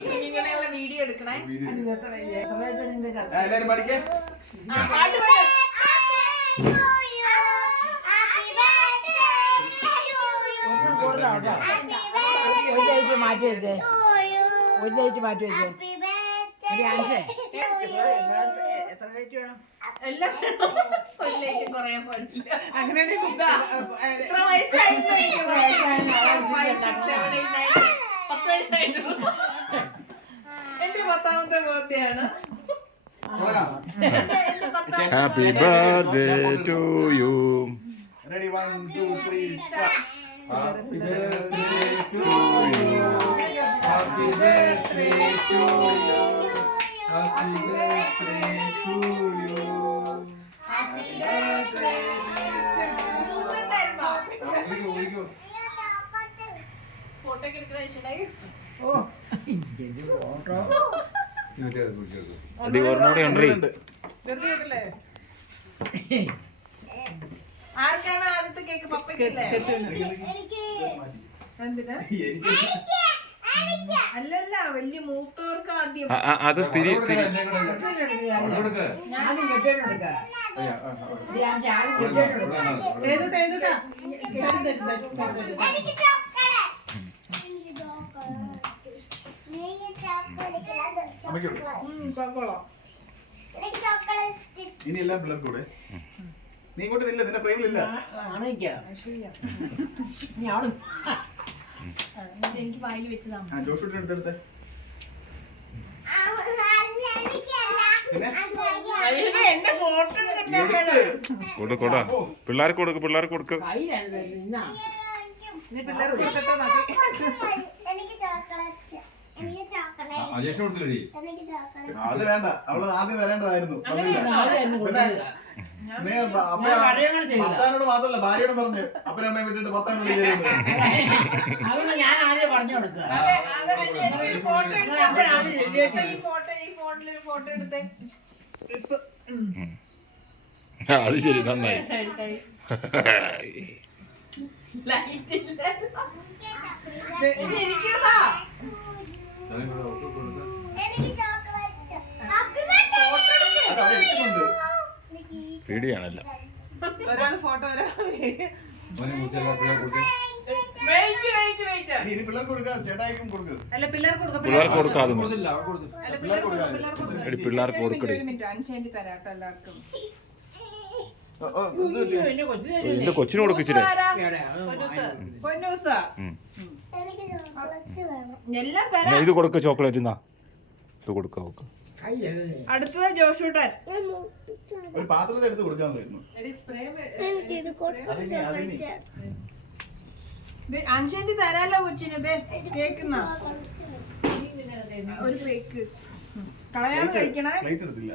Video എടുക്കണേ. എല്ലാരും പഠിക്കേ. മാറ്റി വെച്ചേ, ഒരു ലൈറ്റ് മാറ്റി വെച്ചേ. എത്ര ലൈറ്റ് വേണം? എല്ലാം ഒരു ലൈറ്റ് കുറയാൻ പാടില്ല. അങ്ങനെ എത്ര വയസ്സായിട്ടുള്ളൂ? 10 വയസ്സായിട്ടുള്ളൂ. എന്റെ 10ാമത്തെ ബർത്ത്ഡേയാണ്. Happy birthday to you. Ready, 1, 2, 3, start. Happy birthday to you. Happy birthday to you. Happy birthday to you. Happy birthday. Photo ഒക്കെ എടുക്കണ ഇഷ്ടമായി. ആർക്കാണ് ആദ്യത്തെ കേക്ക്? പപ്പയ്ക്കല്ലേ? എന്തിനാ? അല്ലല്ല, വലിയ മൂത്തവർക്ക് ആദ്യം. അത് തിരി ഇനി എല്ലാം പിള്ളേർക്ക് കൂടെ. നീ ഇങ്ങോട്ട് നില്ല, നിന്റെ ഫ്രെയിമിലില്ല. എനിക്ക് വായിൽ വെച്ചതാ. ജോഷൂട്ടിന് എടുത്തെടുത്തെ. എന്റെ ഫോട്ടോ കൊടുക്കൂടാ, പിള്ളേർക്ക് കൊടുക്ക്, പിള്ളേർക്ക് കൊടുക്ക്. അത് വേണ്ട, അവള് ആദ്യം വരേണ്ടതായിരുന്നു. ഭർത്താവിനോട് മാത്രല്ല, ഭാര്യയോട് പറഞ്ഞു അപ്പനമ്മയെ വിട്ടിട്ട് ഭർത്താവിനോട് ഞാൻ ആദ്യം പറഞ്ഞു കൊടുക്കുക. ഫോട്ടോ എടുത്തേ. അത് ശരി, നന്നായി. പേടിയാണല്ലോ. ഒരാള് ഫോട്ടോ പിള്ളേർക്ക് കൊടുക്കാം, ചേട്ടായിക്കും കൊടുക്കുക. അല്ല, പിള്ളേർക്ക് പിള്ളേർക്ക് കൊടുക്കാതെ പിള്ളേർക്ക് കൊടുക്കട്ടെ. തരാട്ടോ എല്ലാവർക്കും. എന്റെ കൊച്ചിന് കൊടുക്കിച്ചില്ലേ? എല്ലാം തരാം. ഇത് കൊടുക്ക, ചോക്ലേറ്റ് എന്നാ ഇത് കൊടുക്ക. അടുത്തത് ജോഷൂട്ടൻ. ഒരു പാത്രത്തിൽ എടുത്ത് കൊടുക്കാമെന്നായിരുന്നു. അഞ്ചേന്റി തരാലോ കൊച്ചിനത്. കേക്കുന്ന ഒരു കേക്ക് കളയാതെ കഴിക്കണേ. പ്ലേറ്റ് എടുത്തില്ല.